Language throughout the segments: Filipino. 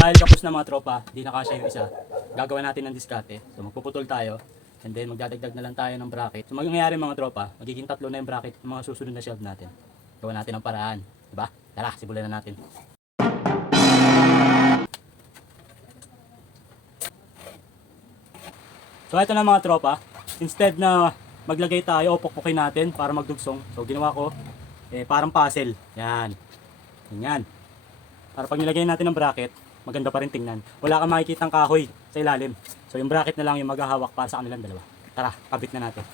dahil kapos na mga tropa, di na kasya yung isa, gagawa natin ng diskarte. So magpuputol tayo, and then magdadagdag na lang tayo ng bracket. So mangyayari mga tropa, magiging 3 na yung bracket ng mga susunod na shelf natin. Gawa natin ang paraan, diba? Tara, simulan na natin. So ito na mga tropa, instead na maglagay tayo o pukpukin natin para magdugsong. So ginawa ko, parang puzzle. Yan. Ganyan. Para pag nilagay natin ng bracket, maganda pa rin tingnan. Wala kang makikitang kahoy sa ilalim. So yung bracket na lang yung maghahawak para sa kanilang dalawa. Tara, kabit na natin.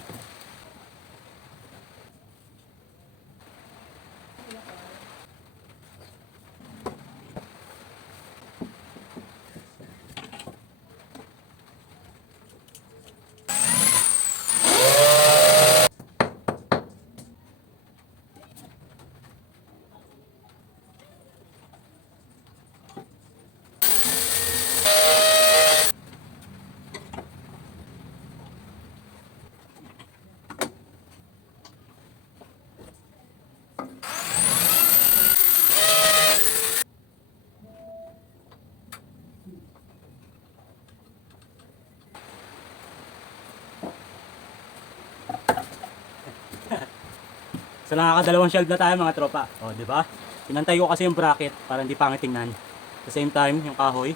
So nakakadalawang shelf na tayo mga tropa. O, di ba? Pinantay ko kasi yung bracket para hindi pangit tingnan. At the same time, yung kahoy.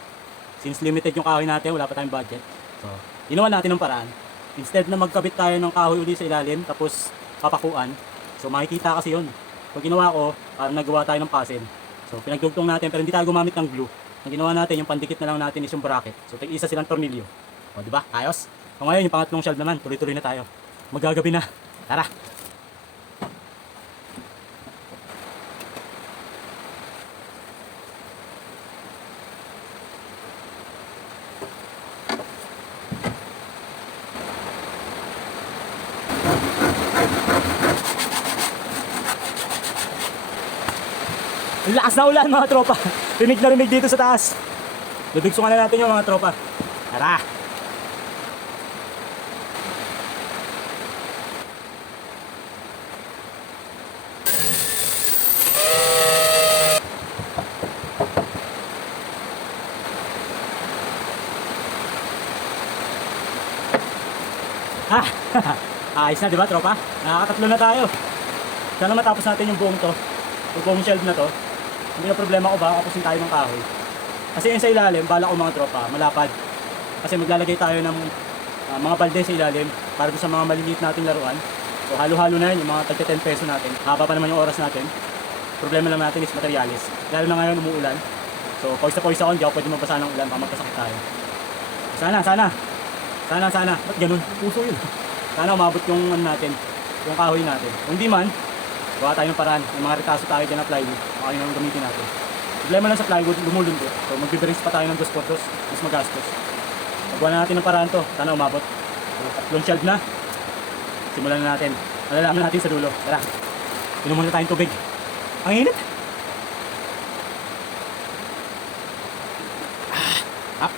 Since limited yung kahoy natin, wala pa tayong budget. So, ginawa natin ng paraan. Instead na magkabit tayo ng kahoy uli sa ilalim, tapos papakuan. So, makikita kasi yun. Pag ginawa ko, parang nagawa tayo ng puzzle. So, pinagdugtong natin, pero hindi tayo gumamit ng glue. Ang ginawa natin, yung pandikit na lang natin is yung bracket. So, tig-isa silang tornilyo. O, di ba? Ayos. So, ngayon, yung pangatlong shelf naman, tuloy-tuloy na tayo. Magagabi na. Tara! Ang lakas na ulan mga tropa. Rinig na rinig dito sa taas. Dudugsungan na natin yung mga tropa. Tara! Ah! Ayos na diba tropa? Nakakatatlo na tayo. Sana matapos natin yung buong to. Yung buong shelf na to. Hindi na problema ko ba kapusin tayo ng kahoy. Kasi yun sa ilalim, bala ko mga tropa, malapad. Kasi maglalagay tayo ng mga balde sa ilalim para sa mga maliliit nating laruan. So halo-halo na yun, yung mga tagka 10 peso natin. Haba pa naman yung oras natin. Problema lang natin is materialis. Lalo na ngayon umuulan. So pawis na pawis ako, hindi ako pwede mabasa ng ulan, baka magkasakit tayo. Sana. Ba't ganun? Puso yun. Sana umabot yung natin, yung kahoy natin. Kung di man, gawa tayo ng paraan. May mga retaso tayo dyan na plywood. Baka yun ang gamitin natin. Problema lang sa plywood, lumulundo. So magbibrings pa tayo ng 2 portos. Mas magastos. Magawa na natin ng paraan to. Sana umabot. So, tatlong shelf na. Simulan na natin. Malalaman natin sa dulo. Tara. Inom muna tayong tubig. Ang init. Up.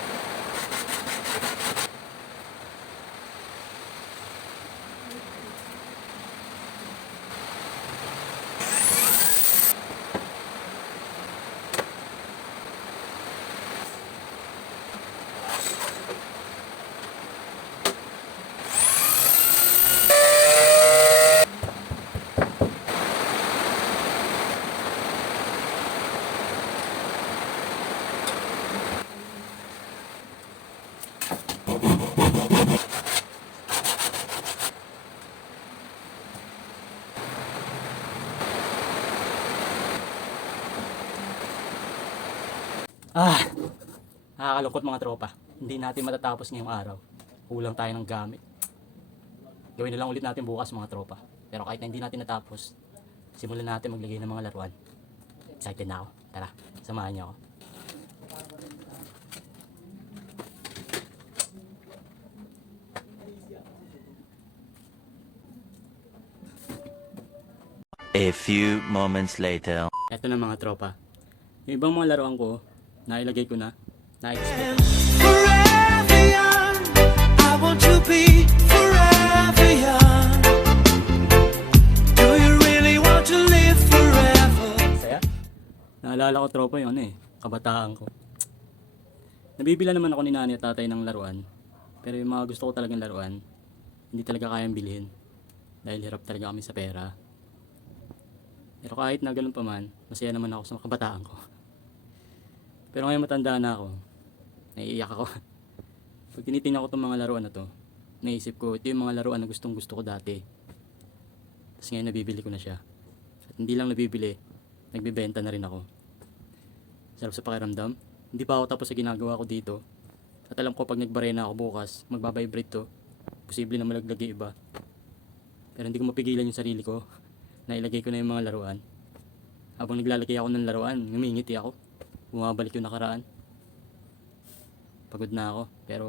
Nakakalungkot mga tropa. Hindi natin matatapos ngayong araw. Kulang tayo ng gamit. Gawin na lang ulit natin bukas mga tropa. Pero kahit na hindi natin natapos, simulan natin maglagay ng mga laruan. Excited na ako. Tara, samahan niyo ako. A few moments later. Ito na mga tropa. Yung ibang mga laruan ko, nailagay ko na. Na-expect. Forever young, I want to be forever young. Do you really want to live forever? Saya? Naalala ko tropa yun kabataan ko. Nabibila naman ako ni nanay at tatay ng laruan. Pero yung mga gusto ko talagang laruan, hindi talaga kayang bilhin. Dahil hirap talaga kami sa pera. Pero kahit na ganun pa man, masaya naman ako sa kabataan ko. Pero ngayon matanda na ako, naiiyak ako. Pag tinitingnan ko itong mga laruan na to, naisip ko, ito yung mga laruan na gustong gusto ko dati. Tapos ngayon nabibili ko na siya. At hindi lang nabibili, nagbebenta na rin ako. Sarap sa pakiramdam. Hindi pa ako tapos sa ginagawa ko dito. At alam ko pag nagbarena ako bukas, magbabibrate to. Posible na malaglag yung iba. Pero hindi ko mapigilan yung sarili ko. Nailagay ko na yung mga laruan. Habang naglalagay ako ng laruan, ngumingiti ako. Bumabalik yung nakaraan. Pagod na ako, pero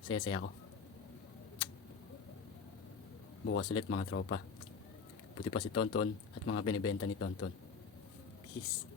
saya-saya ako. Bukas ulit mga tropa. Buti pa si Tonton at mga binibenta ni Tonton. Peace.